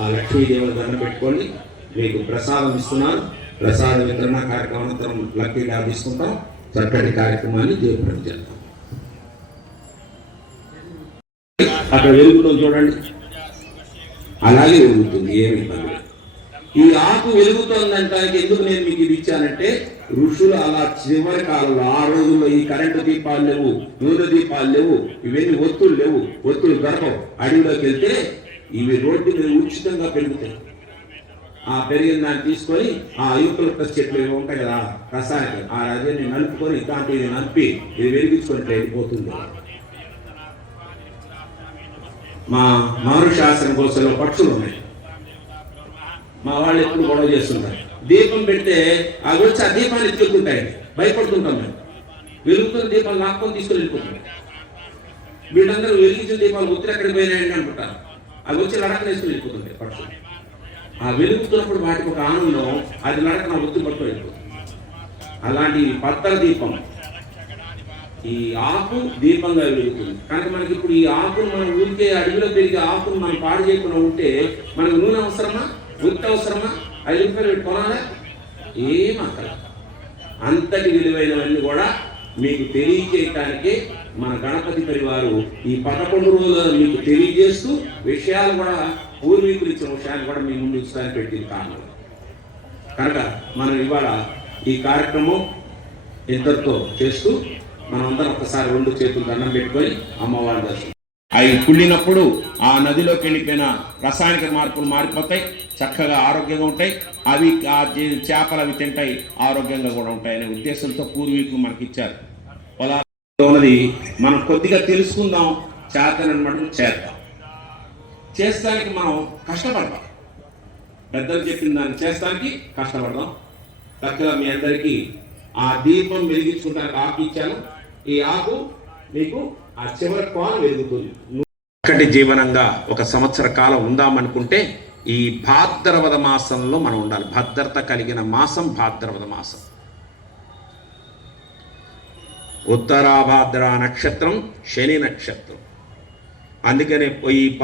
ఆ లక్ష్మీదేవుని దండం పెట్టుకోండి మీకు ప్రసాదం ఇస్తున్నాను. ప్రసాద వితరణ కార్యక్రమం అనంతరం లక్కీగా తీసుకుంటాం. చక్కటి కార్యక్రమాన్ని జయప్రదం చేద్దాం అక్కడ వెలుగులో చూడండి. అలాగే వెలుగుతుంది ఏమి ఇబ్బంది ఈ ఆకు వెలుగుతోందంటానికి ఎందుకు నేను మీకు ఇది ఇచ్చానంటే ఋషులు అలా చివరి కాలంలో ఆ రోజుల్లో ఈ కరెంటు దీపాలు లేవు నూనె దీపాలు లేవు ఇవన్నీ ఒత్తులు లేవు ఒత్తులు దొరకవు. అడవిలోకి వెళ్తే ఇవి రోడ్డు మీద ఉచితంగా పెరుగుతాయి. ఆ పెరిగిన దాన్ని తీసుకొని ఆ యూకలిప్టస్ చెట్లు ఏమో ఉంటాయి కదా రసాయనిక ఆ రజని నలుపుకొని ఇట్లాంటి ఇది నలిపి ఇది వెలిగించుకొని వెళ్ళిపోతుంది. మా మారుశాసనం కోసం పక్షులు ఉన్నాయి. మా వాళ్ళు ఎప్పుడు గొడవ చేస్తుంటారు. దీపం పెడితే అవి వచ్చి ఆ దీపాన్ని ఎత్తుకుంటాయండి భయపడుతుంటాం మేము. వెలుగుతున్న దీపాలు లాక్కొని తీసుకొని వెళ్ళిపోతుంది వీళ్ళందరూ వెలిగించిన దీపాలు ఒత్తిడి ఎక్కడికి పోయినాయండి అనుకుంటారు అవి వచ్చి లడకలు వేసుకుని వెళ్ళిపోతుంటాయి పక్షులు ఆ వెలుగుతున్నప్పుడు వాటికి ఒక ఆనందం అది లడకన ఒత్తిడి పట్టుకొని వెళ్ళిపోతుంది. అలాంటి పత్తల దీపం ఈ ఆకు దీపంగా వెలుగుతుంది. కనుక మనకి ఇప్పుడు ఈ ఆకును మనం ఊరికే అడవిలో పెరిగే ఆకును మనం పాడు చేయకుండా ఉంటే మనకు నూనె అవసరమా? ఉత్త అవసరమా ఐదు రూపాయలు పెట్టుకోవాలా ఏం అక్కడ అంతటి విలువైనవన్నీ కూడా మీకు తెలియచేయటానికి మన గణపతి పరివారు ఈ పదకొండు రోజులు మీకు తెలియజేస్తూ విషయాలు కూడా పూర్వీకులు ఇచ్చిన విషయాలు కూడా మీ ముందు ఉంచడానికి పెట్టింది కారణం. కనుక మనం ఇవాళ ఈ కార్యక్రమం ఇద్దరితో చేస్తూ మనం అందరం ఒకసారి రెండు చేతులు దండం పెట్టుకొని అమ్మవారి దర్శనం అవి కుళ్ళినప్పుడు ఆ నదిలోకి వెళ్ళిపోయిన రసాయనిక మార్పులు మారిపోతాయి చక్కగా ఆరోగ్యంగా ఉంటాయి. అవి ఆ చేపలు అవి తింటాయి ఆరోగ్యంగా కూడా ఉంటాయి అనే ఉద్దేశంతో పూర్వీకులు మనకి ఇచ్చారు పొలాల్లో ఉన్నది మనం కొద్దిగా తెలుసుకుందాం చేతనని మటుకు చేద్దాం. చేస్తానికి మనం కష్టపడతాం. పెద్దలు చెప్పిన దాన్ని చేస్తానికి కష్టపడదాం చక్కగా మీ అందరికీ ఆ దీపం వెలిగించుకుంటానికి ఆకు ఇచ్చాను. ఈ ఆకు మీకు ఆ చివరి కోన వెలుగుతుంది చక్కటి జీవనంగా ఒక సంవత్సర కాలం ఉందామనుకుంటే ఈ భాద్రవద మాసంలో మనం ఉండాలి. భద్రత కలిగిన మాసం భాద్రవద మాసం. ఉత్తరాభాద్ర నక్షత్రం శని నక్షత్రం. అందుకనే ఈ